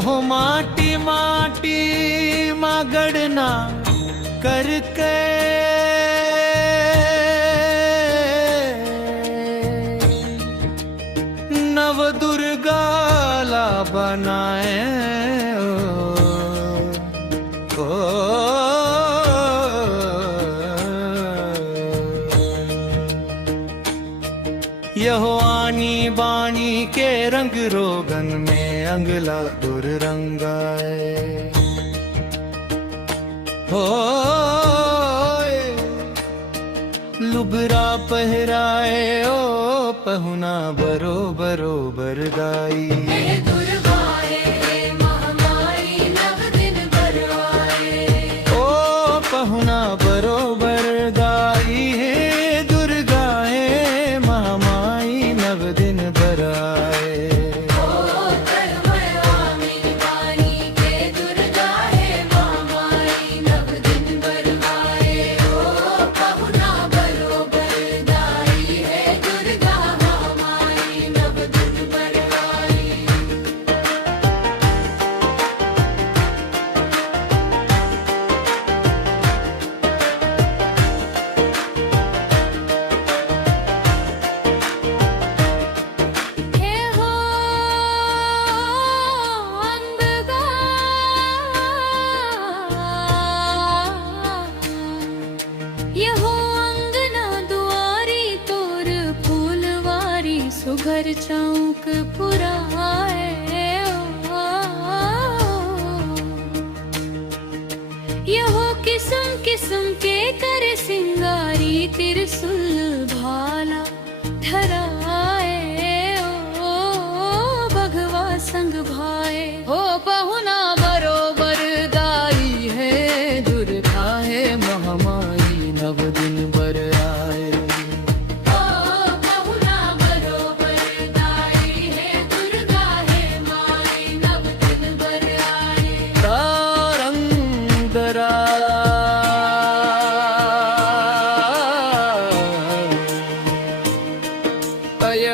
यहो माटी माटी मागड़ना करके नव दुर्गा ला बनाए यहो आनी बानी के रंग रोगन में अंगला दुर रंगाए हो लुबरा पहराए ओ पहुना बरो बरोबर गाई ओ पहुना बरोबर गाई है दुर्गा है महामाई नव दिन बराए सुघर चौक पुराए यहो किस्म किस्म के कर सिंगारी तिरसुल भाला धराए ओ भगवा संग भाए हो पहुना बरोबर दाई है दुर्गा है महामाई नव दिन बर आए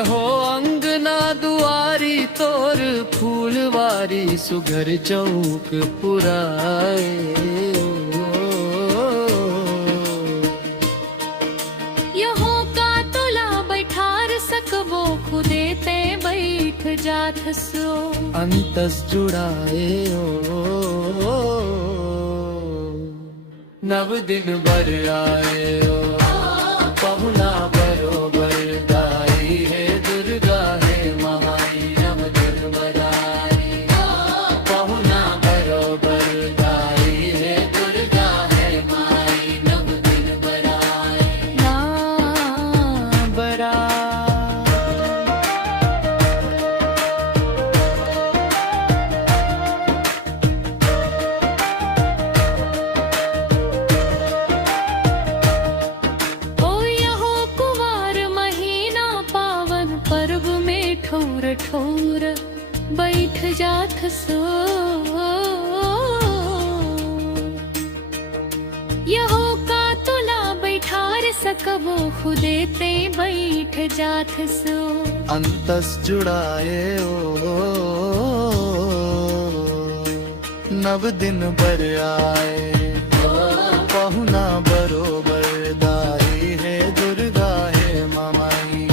हो अंगना दुआरी तोर फूलवारी सुघर चौक पुराए यहो का तुला बैठार सकबो खुदे ते बैठ जात सो अंतस जुड़ाए ओ नव दिन बर आए ओ पहुना बरोबर गाई है दुर्गा है महाई नव दिन बराई पहुना बरोबर गाई है दुर्गा है माई नव दिन बराई ना बरा ठोर ठोर बैठ जात सो यहो का तुला बैठार सकबो खुदे ते बैठ जात सो अंतस जुड़ाए ओ नव दिन बर आए पहुना बरोबर दाई है दुर्गा है मामाई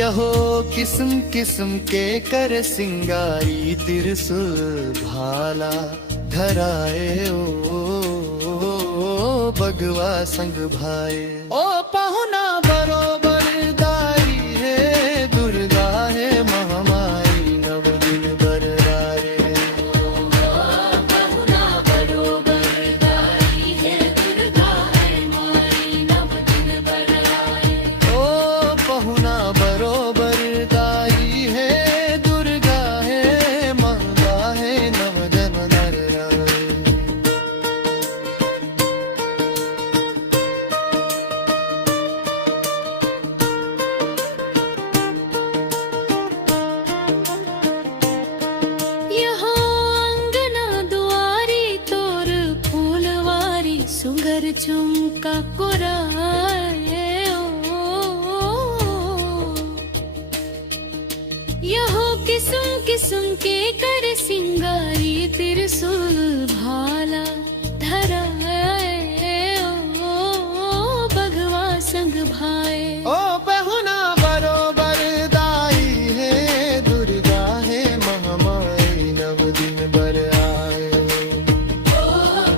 यहो किस्म किस्म के कर सिंगारी तिरसुल भाला धराए ओ भगवा संग भाई ओ पहुना बरोबर दाई है दुर्गा है महामाई नव दिन बर आए ओ पहुना बरोबर दाई है दुर्गा है घर चुमका कुराए यहो किस्म किस्म के कर सिंगारी त्रिशूल भाला धराए भगवा संग भाए ओ पहुना बरोबर दाई है दुर्गा है महामाई नव दिन बर आए ओ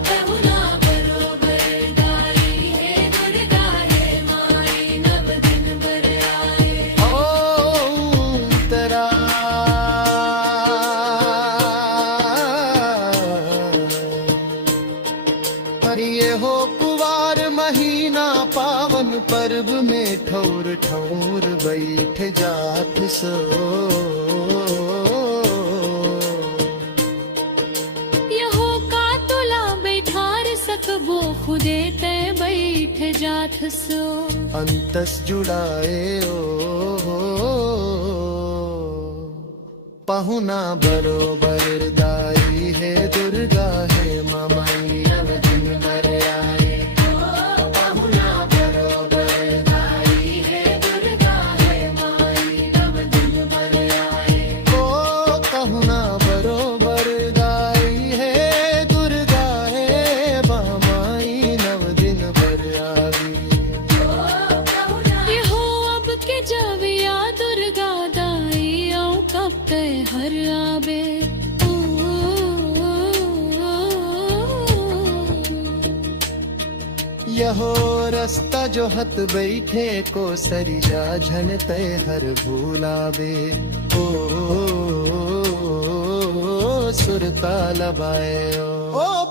पहुना बरोबर दाई है दुर्गा है माई नव दिन बर आए ओ तरा ये हो कुवार महीना पावन पर्व में ठौर ठौर बैठ जात सो यहो का तुला बैठार सकबो खुदे ते बैठ जाथ सो अंतस जुड़ाए ओ पहुना बरोबर दाई है दुर्गा है मामाई नव दिन बर आए पहुना बरोबर दाई है दुर्गा है माई नव दिन बर आए ओ पहुना बरोबर दाई है दुर्गा है मामाई नव दिन बर आई यहो अब के जावे या दुर्गा दाई औ कब ते हर आबे यहो रास्ता जो हत बैठे को सरिया झन तय हर भूलावे ओ सुरता लबाए ओ